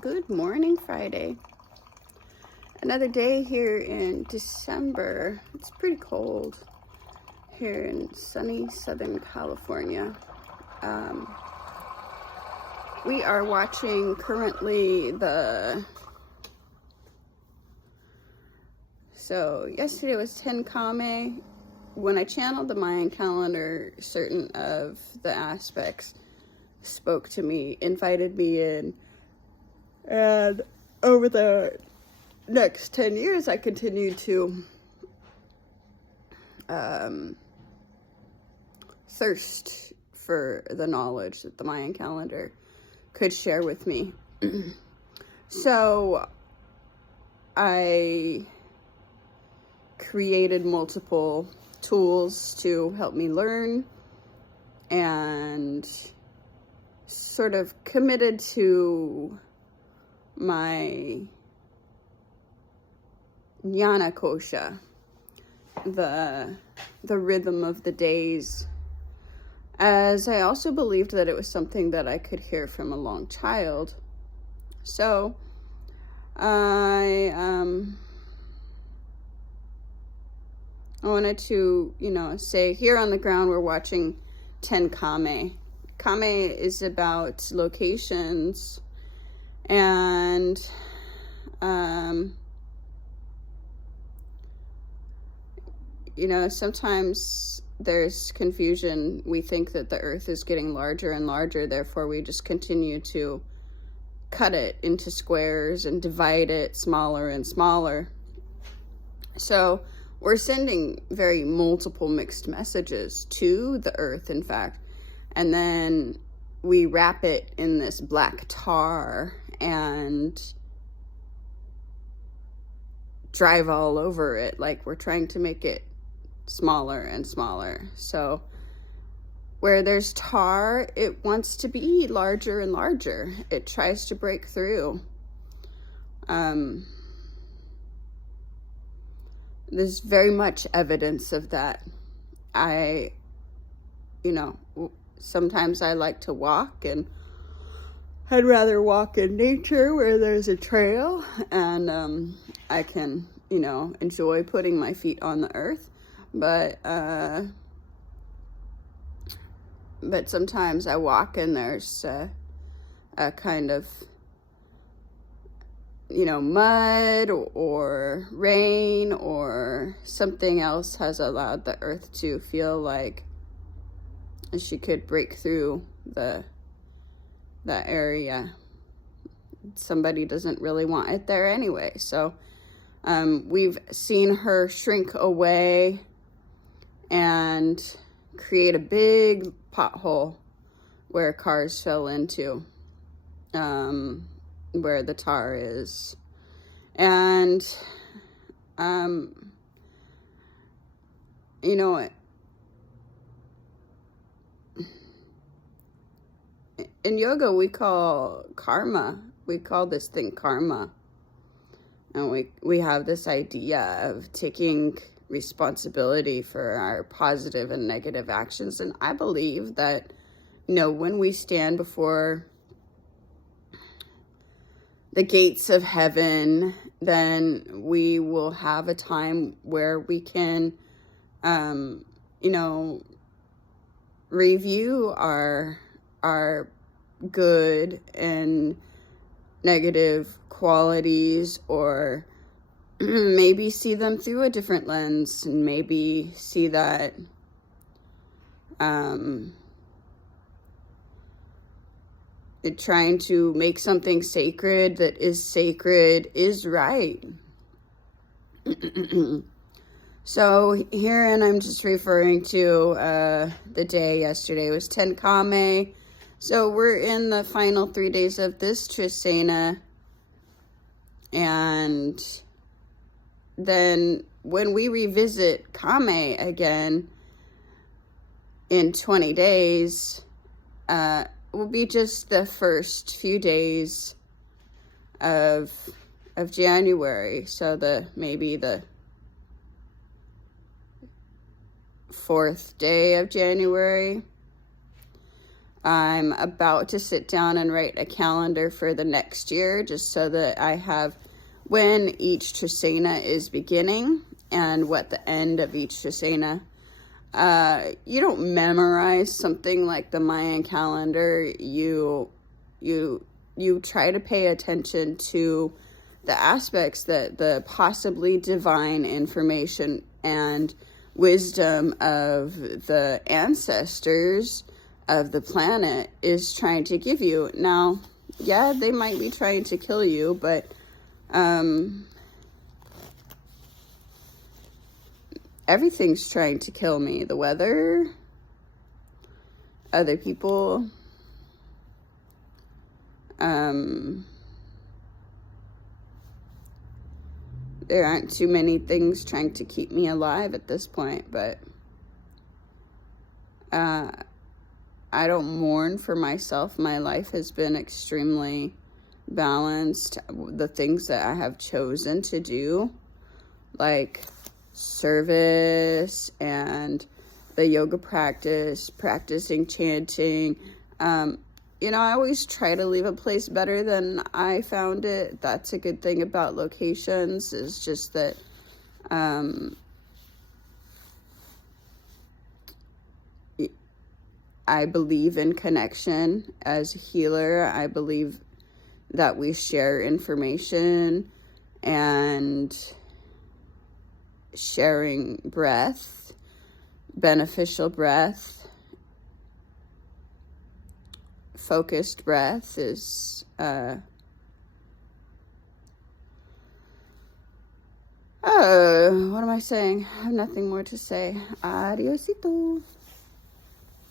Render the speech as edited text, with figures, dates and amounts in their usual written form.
Good morning, Friday. Another day here in December. It's pretty cold here in sunny Southern California. We are watching currently so yesterday was 10 Kame. When I channeled the Mayan calendar, certain of the aspects spoke to me, invited me in, and over the next 10 years, I continued to thirst for the knowledge that the Mayan calendar could share with me. So I created multiple tools to help me learn and sort of committed to my Jnana Kosha, the rhythm of the days, as I also believed that it was something that I could hear from a long child. So I wanted to, say here on the ground we're watching 10 Kame. Kame is about locations and sometimes there's confusion. We think that the earth is getting larger and larger, therefore we just continue to cut it into squares and divide it smaller and smaller. So we're sending very multiple mixed messages to the earth, in fact, and then we wrap it in this black tar and drive all over it, like we're trying to make it smaller and smaller. So where there's tar, it wants to be larger and larger. It tries to break through. There's very much evidence of that. Sometimes I like to walk, and I'd rather walk in nature where there's a trail and I can, enjoy putting my feet on the earth. But sometimes I walk and there's a kind of, mud or rain or something else has allowed the earth to feel like she could break through that area. Somebody doesn't really want it there anyway. So we've seen her shrink away and create a big pothole where cars fell into, where the tar is. And, in yoga, we call this thing karma. And we have this idea of taking responsibility for our positive and negative actions. And I believe that, when we stand before the gates of heaven, then we will have a time where we can, review our good and negative qualities, or maybe see them through a different lens, and maybe see that trying to make something sacred that is sacred is right. So herein I'm just referring to the day yesterday was 10 Kame. So we're in the final 3 days of this Trisena, and then when we revisit Kame again in 20 days, will be just the first few days of January. So maybe the 4th day of January. I'm about to sit down and write a calendar for the next year, just so that I have when each Trisena is beginning and what the end of each Trisena. You don't memorize something like the Mayan calendar. You try to pay attention to the aspects that the possibly divine information and wisdom of the ancestors of the planet is trying to give you. Now, yeah, they might be trying to kill you, but everything's trying to kill me. The weather, other people, there aren't too many things trying to keep me alive at this point, but I don't mourn for myself. My life has been extremely balanced. The things that I have chosen to do, like service and the yoga practice, practicing chanting, I always try to leave a place better than I found it. That's a good thing about locations, is just that I believe in connection as a healer. I believe that we share information and sharing breath, beneficial breath, focused breath is what am I saying? I have nothing more to say. Adiosito.